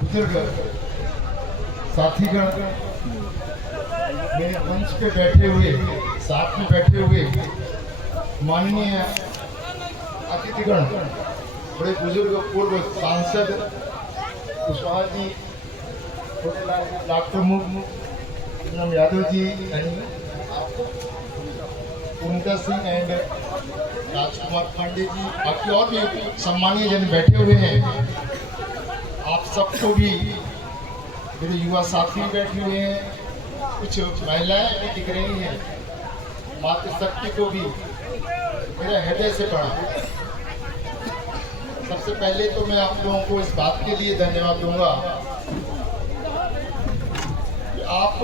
बुजुर्ग साथीगण, मेरे मंच पे बैठे हुए, साथ में बैठे हुए माननीय अतिथिगण, बड़े बुजुर्ग पूर्व सांसद कुशवाहा जी, डॉक्टर पूनम यादव जी, पूनिता सिंह एंड राजकुमार पांडे जी, बाकी और भी सम्मानीय जन बैठे हुए हैं। आप सबको भी, मेरे युवा साथी बैठे हुए हैं, कुछ महिलाएं भी दिख रही हैं, मातृशक्ति को भी मेरा हृदय से प्रणाम। सबसे पहले तो मैं आप लोगों को इस बात के लिए धन्यवाद दूंगा कि आप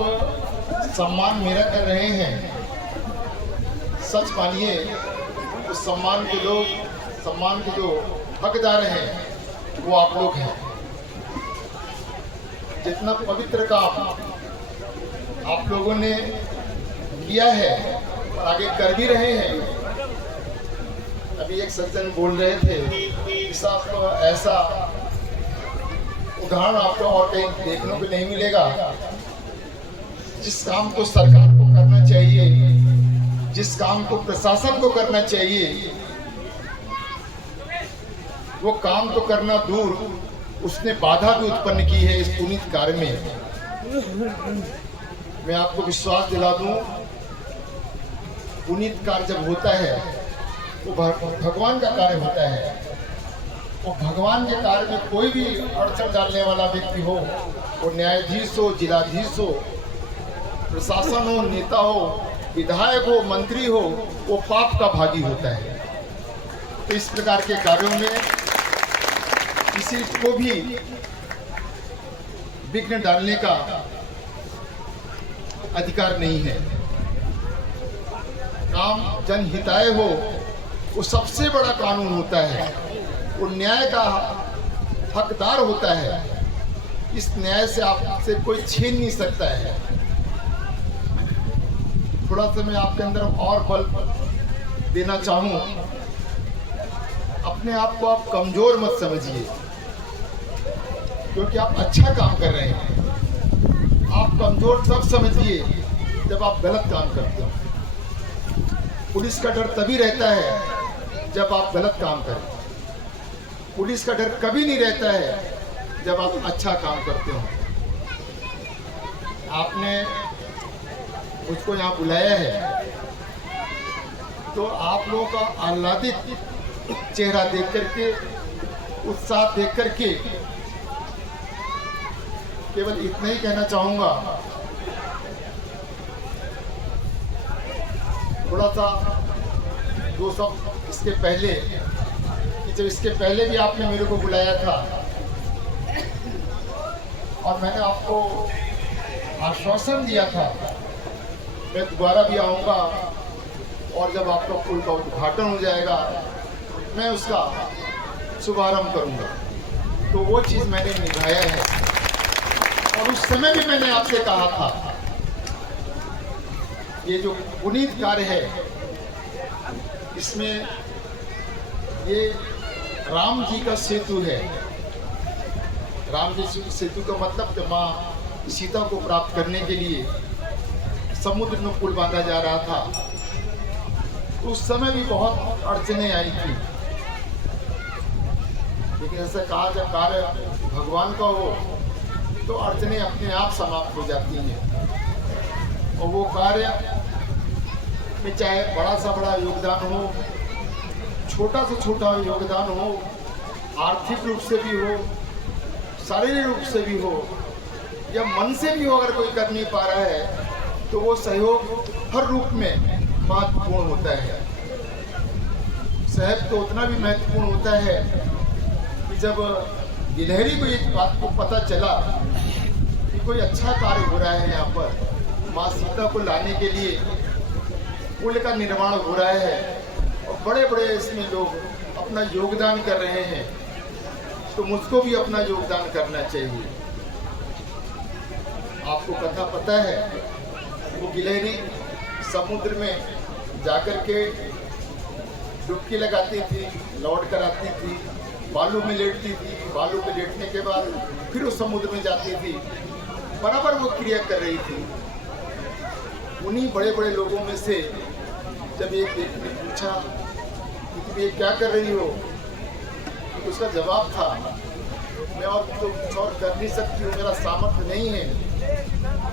सम्मान मेरा कर रहे हैं। सच मानिए, उस सम्मान के जो हकदार हैं वो आप लोग हैं। जितना पवित्र काम आप लोगों ने किया है और आगे कर भी रहे हैं। अभी एक सज्जन बोल रहे थे, आपको ऐसा उदाहरण आपको और कहीं देखने को नहीं मिलेगा। जिस काम को सरकार को करना चाहिए, जिस काम को प्रशासन को करना चाहिए, वो काम तो करना दूर, उसने बाधा भी उत्पन्न की है इस पुनीत कार्य में। मैं आपको विश्वास दिला दूं, पुनीत कार्य जब होता है वो भगवान का कार्य होता है। वो भगवान के कार्य में कोई भी अड़चन डालने वाला व्यक्ति हो, वो न्यायाधीश हो, जिलाधीश हो, प्रशासन हो, नेता हो, विधायक हो, मंत्री हो, वो पाप का भागी होता है। तो इस प्रकार के कार्यों में किसी को भी विघ्न डालने का अधिकार नहीं है। काम जनहिताय हो, वो सबसे बड़ा कानून होता है। वो न्याय का हकदार होता है। इस न्याय से आपसे कोई छीन नहीं सकता है। थोड़ा सा मैं आपके अंदर और बल देना चाहूं, अपने आप को आप कमजोर मत समझिए, क्योंकि आप अच्छा काम कर रहे हैं। आप कमजोर तब समझिए जब आप गलत काम करते हो। पुलिस का डर तभी रहता है जब आप गलत काम करें। पुलिस का डर कभी नहीं रहता है जब आप अच्छा काम करते हो। आपने मुझको यहाँ बुलाया है तो आप लोगों का आह्लादित चेहरा देख करके, उत्साह देख करके केवल इतना ही कहना चाहूंगा, थोड़ा सा दो शब्द इसके पहले, कि जब इसके पहले भी आपने मेरे को बुलाया था और मैंने आपको आश्वासन दिया था मैं दोबारा भी आऊँगा, और जब आपका पुल का उद्घाटन हो जाएगा मैं उसका शुभारंभ करूँगा। तो वो चीज़ मैंने निभाया है। और उस समय भी मैंने आपसे कहा था, ये जो पुनीत कार्य है, इसमें ये राम जी का सेतु है। राम जी सेतु का मतलब कि माँ सीता को प्राप्त करने के लिए समुद्र में पुल बांधा जा रहा था। उस समय भी बहुत अड़चने आई थी, लेकिन ऐसा कहा जब कार्य भगवान का हो तो अड़चने अपने आप समाप्त हो जाती हैं। और वो कार्य में चाहे बड़ा सा बड़ा योगदान हो, छोटा से छोटा योगदान हो, आर्थिक रूप से भी हो, शारीरिक रूप से भी हो, या मन से भी हो, अगर कोई कर नहीं पा रहा है तो वो सहयोग हर रूप में महत्वपूर्ण होता है। सहयोग तो उतना भी महत्वपूर्ण होता है कि जब गिलहरी को एक बात को पता चला कि कोई अच्छा कार्य हो रहा है, यहाँ पर माँ सीता को लाने के लिए पुल का निर्माण हो रहा है और बड़े बड़े इसमें लोग अपना योगदान कर रहे हैं, तो मुझको भी अपना योगदान करना चाहिए। आपको कथा पता है, वो गिलहरी समुद्र में जाकर के डुबकी लगाती थी, लौट कर आती थी, बालू में लेटती थी, बालू में लेटने के बाद फिर वो समुद्र में जाती थी, बराबर वो क्रिया कर रही थी। उन्हीं बड़े बड़े लोगों में से जब एक व्यक्ति ने पूछा कि तुम ये क्या कर रही हो, तो उसका जवाब था, मैं और तो कुछ और कर नहीं सकती हूँ, मेरा सामर्थ्य नहीं है,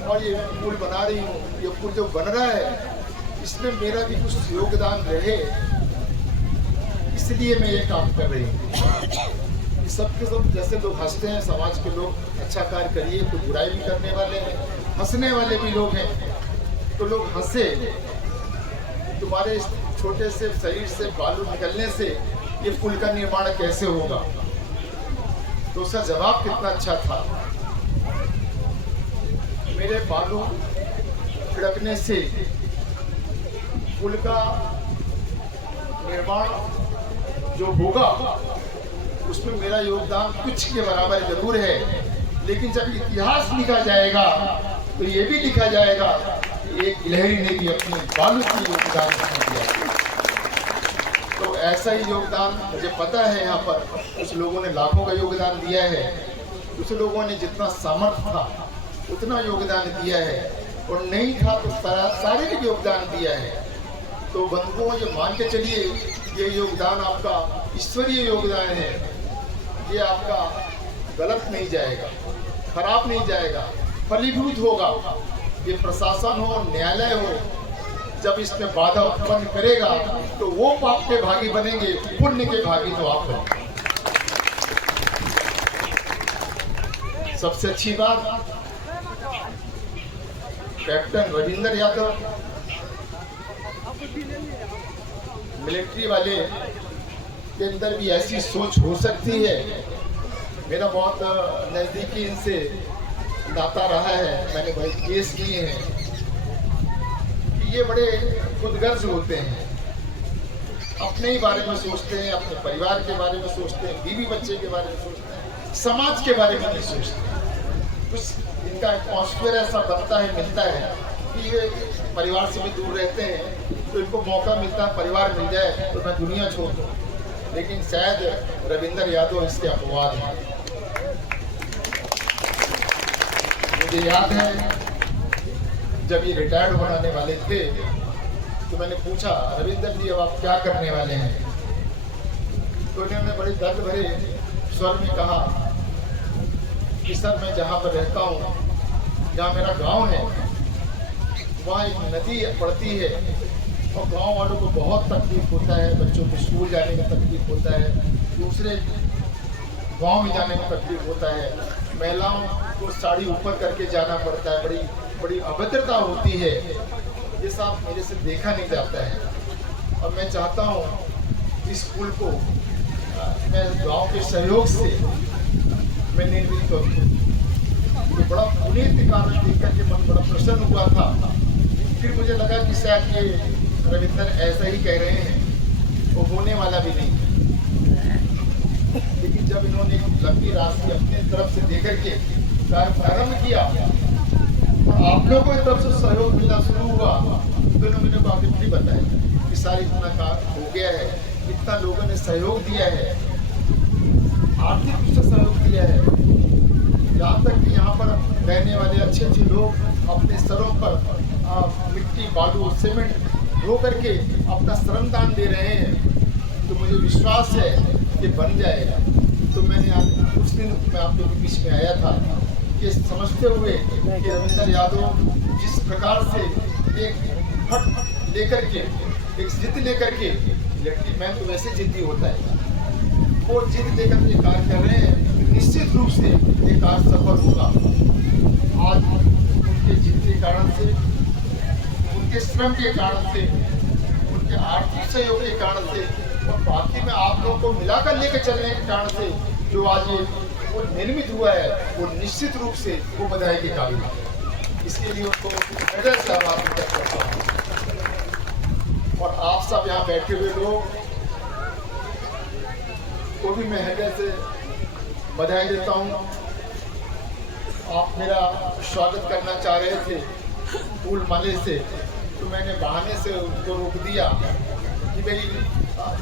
और ये पुल बना रही हूँ, ये पुल जो बन रहा है इसमें मेरा भी कुछ योगदान रहे, इसलिए मैं ये काम कर रही हूँ। सबके सब जैसे लोग हंसते हैं, समाज के लोग अच्छा कार्य करिए तो बुराई भी करने वाले हैं, हंसने वाले भी लोग हैं, तो लोग हंसे। तुम्हारे इस छोटे से शरीर से बालू निकलने से ये पुल का निर्माण कैसे होगा? तो उसका जवाब कितना अच्छा था, मेरे बालू छिड़कने से पुल का निर्माण जो होगा उसमें मेरा योगदान कुछ के बराबर जरूर है, लेकिन जब इतिहास लिखा जाएगा तो ये भी लिखा जाएगा कि एक गिलहरी ने भी अपने बालू की योगदान दिया। तो ऐसा ही योगदान मुझे पता है, यहाँ पर कुछ लोगों ने लाखों का योगदान दिया है, कुछ लोगों ने जितना सामर्थ्य था उतना योगदान दिया है, और नहीं था तो शारीरिक योगदान दिया है। तो बंधुओं, ये मान के चलिए ये योगदान आपका ईश्वरीय योगदान है, ये आपका गलत नहीं जाएगा, खराब नहीं जाएगा, फलीभूत होगा। ये प्रशासन हो, न्यायालय हो, जब इसमें बाधा उत्पन्न करेगा तो वो पाप के भागी बनेंगे, पुण्य के भागी तो आप बनेंगे। सबसे अच्छी बात, कैप्टन रविंदर यादव मिलिट्री वाले के अंदर भी ऐसी सोच हो सकती है। मेरा बहुत नज़दीकी इनसे नाता रहा है, मैंने भाई केस किए हैं कि ये बड़े खुदगर्ज होते हैं, अपने ही बारे में सोचते हैं, अपने परिवार के बारे में सोचते हैं, बीवी बच्चे के बारे में सोचते हैं, समाज के बारे में नहीं सोचते। कुछ इनका एटमॉस्फेयर ऐसा बनता है, मिलता है कि ये परिवार से भी दूर रहते हैं, तो इनको मौका मिलता है परिवार मिल जाए तो मैं दुनिया छोड़ दूँ, लेकिन शायद रविंदर यादव इसके अपवाद हैं। मुझे याद है जब ये रिटायर्ड होने वाले थे तो मैंने पूछा, रविंदर जी अब आप क्या करने वाले हैं? तो उन्होंने बड़े दर्द भरे स्वर में कहा कि सर, मैं जहाँ पर रहता हूँ, जहाँ मेरा गांव है, वहाँ एक नदी पड़ती है और गांव वालों को बहुत तकलीफ होता है, बच्चों को स्कूल जाने में तकलीफ होता है, दूसरे गांव में जाने में तकलीफ होता है, महिलाओं को साड़ी ऊपर करके जाना पड़ता है, बड़ी बड़ी अभद्रता होती है। ये सब मेरे से देखा नहीं जाता है और मैं चाहता हूँ इस पुल को मैं गांव के सहयोग से मैं निर्मित करूँ। ये बड़ा पुनीत कारण देख करके मन बड़ा प्रसन्न हुआ था। फिर मुझे लगा कि शायद ये रविंदर ऐसा ही कह रहे हैं, वो होने वाला भी नहीं। लेकिन जब इन्होंने लंबी राशि अपने तरफ से देकर के कार्य प्रारंभ किया और आप लोगों की तरफ से सहयोग मिलना शुरू हुआ, तो इन्होंने मुझे आगे भी बताया कि सारी इतना काम हो गया है, इतना लोगों ने सहयोग दिया है, आर्थिक रूप से सहयोग दिया है, यहाँ तक कि यहाँ पर रहने वाले अच्छे अच्छे लोग अपने सरों पर मिट्टी, बालू, सीमेंट ढो करके अपना श्रमदान दे रहे हैं। तो मुझे विश्वास है कि बन जाएगा। तो मैंने आज कुछ दिन में आप लोगों के बीच में आया था कि समझते हुए कि रविंदर यादव जिस प्रकार से एक हट लेकर के, एक जिद लेकर के, इलेक्ट्रिक मैन तो वैसे जिद्दी होता है, वो जिद लेकर के कार्य कर रहे हैं, निश्चित रूप से ये कार्य सफल होगा। आज उनके जिद के कारण से, उनके श्रम के कारण से, उनके आर्थिक सहयोग के कारण से और बाकी में आप लोगों को मिलाकर लेकर चलने के कारण से जो आज ये वो निर्मित हुआ है, वो निश्चित रूप से वो बधाई के काबिल है। इसके लिए उनको हृदय से आभार व्यक्त करता हूँ। और आप सब यहाँ बैठे हुए लोग को भी मैं हृदय से बधाई देता हूँ। आप मेरा स्वागत करना चाह रहे थे फूल माले से, तो मैंने बहाने से उनको रोक दिया कि भाई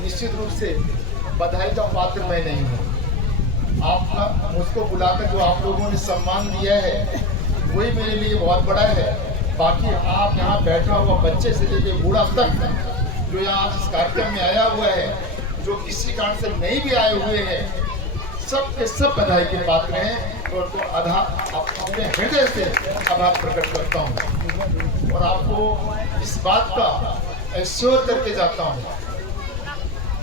निश्चित रूप से बधाई का पात्र मैं नहीं हूँ। आपका मुझको बुलाकर जो आप लोगों ने सम्मान दिया है वही मेरे लिए बहुत बड़ा है। बाकी आप यहाँ बैठा हुआ बच्चे से लेके बूढ़ा तक जो यहाँ इस कार्यक्रम में आया हुआ है, जो किसी कारण से नहीं भी आए हुए हैं, सब के सब बधाई के पात्र हैं। तो उनको अपने हृदय से आभार प्रकट करता हूँ और आपको इस बात का एश्योर करके जाता हूँ,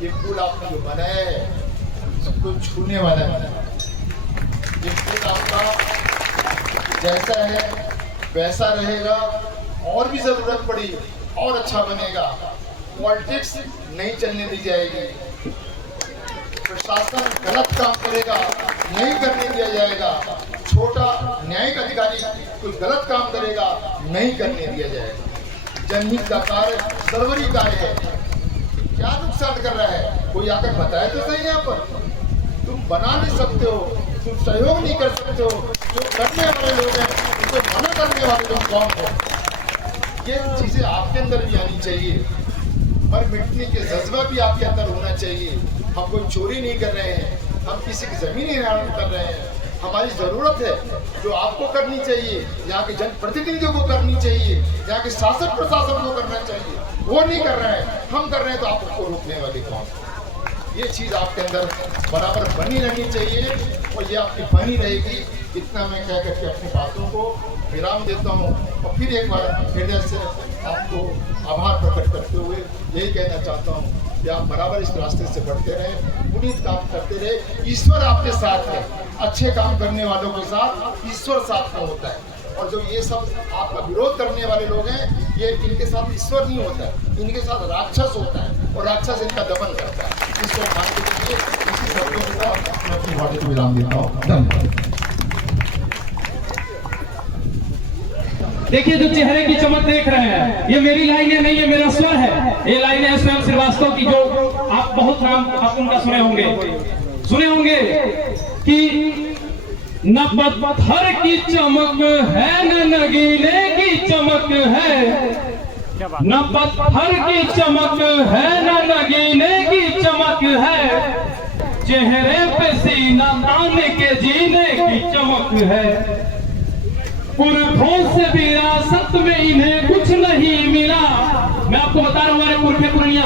ये फूल आपने जो बनाया है सबको छूने वाला है। ये फूल आपका जैसा है वैसा रहेगा, और भी जरूरत पड़ी और अच्छा बनेगा। पॉलिटिक्स नहीं चलने दी जाएगी, प्रशासन गलत काम करेगा नहीं करने दिया जाएगा, छोटा न्यायिक अधिकारी कोई गलत काम करेगा नहीं करने दिया जाएगा। जनहित का कार्य सर्वरी कार्य है। क्या नुकसान कर रहा है कोई आकर बताए तो सही। यहाँ पर तुम बना नहीं सकते हो, तुम सहयोग नहीं कर सकते हो, जो करने वाले लोग हैं उनको मना करने वाले लोग कौन है। ये चीजें आपके अंदर भी आनी चाहिए, मर मिटने के जज्बा भी आपके अंदर होना चाहिए। हम कोई चोरी नहीं कर रहे हैं, हम किसी की जमीन नहीं हड़प कर रहे हैं। हमारी जरूरत है जो आपको करनी चाहिए, यहाँ के जनप्रतिनिधियों को करनी चाहिए, यहाँ के शासन प्रशासन को करना चाहिए, वो नहीं कर रहे हैं, हम कर रहे हैं। तो आप उसको रोकने वाले कौन। ये चीज आपके अंदर बराबर बनी रहनी चाहिए और ये आपकी बनी रहेगी। इतना मैं कह करके अपनी बातों को विराम देता हूँ और फिर एक बार हृदय से आपको आभार प्रकट करते हुए यही कहना चाहता हूँ कि आप बराबर इस रास्ते से बढ़ते रहे, पुनीत काम करते रहे। ईश्वर आपके साथ है, अच्छे काम करने वालों के साथ ईश्वर साथ में होता है। और जो ये सब आपका विरोध करने वाले लोग हैं, ये इनके साथ ईश्वर नहीं होता है, इनके साथ राक्षस होता है और राक्षस इनका दमन करता है। इसको मानने के लिए इसी शब्दों के साथ मैं अपनी बातें को विराम देता हूँ। धन्यवाद। देखिए जो चेहरे की चमक देख रहे हैं, ये मेरी लाइनें नहीं, ये मेरा स्वर है। ये लाइनें हैं स्वयं श्रीवास्तव की, जो आप बहुत नाम आप उनका सुने होंगे कि न पत्थर की चमक है न नगीने की चमक है, न पत्थर की चमक है न नगीने की चमक है, चेहरे पे सीना तान के जीने की चमक है। पुरखों से विरासत में इन्हें कुछ नहीं मिला। मैं आपको बता रहा हूँ, हमारे पुरखे पुरनिया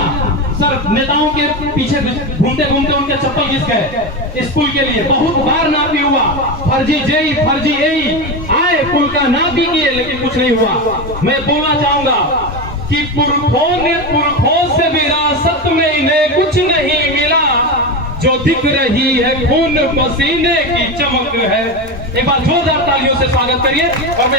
सर नेताओं के पीछे घूमते घूमते उनके चप्पल घिस गए। इस पुल के लिए बहुत बार नापी हुआ, फर्जी जेई फर्जी एई आए, पुल का नापी किए लेकिन कुछ नहीं हुआ। मैं बोलना चाहूंगा कि पुरखों से विरासत में इन्हें कुछ नहीं मिला, जो दिख रही है खून पसीने की चमक है। एक बार जोरदार तालियों से स्वागत करिए। और मैं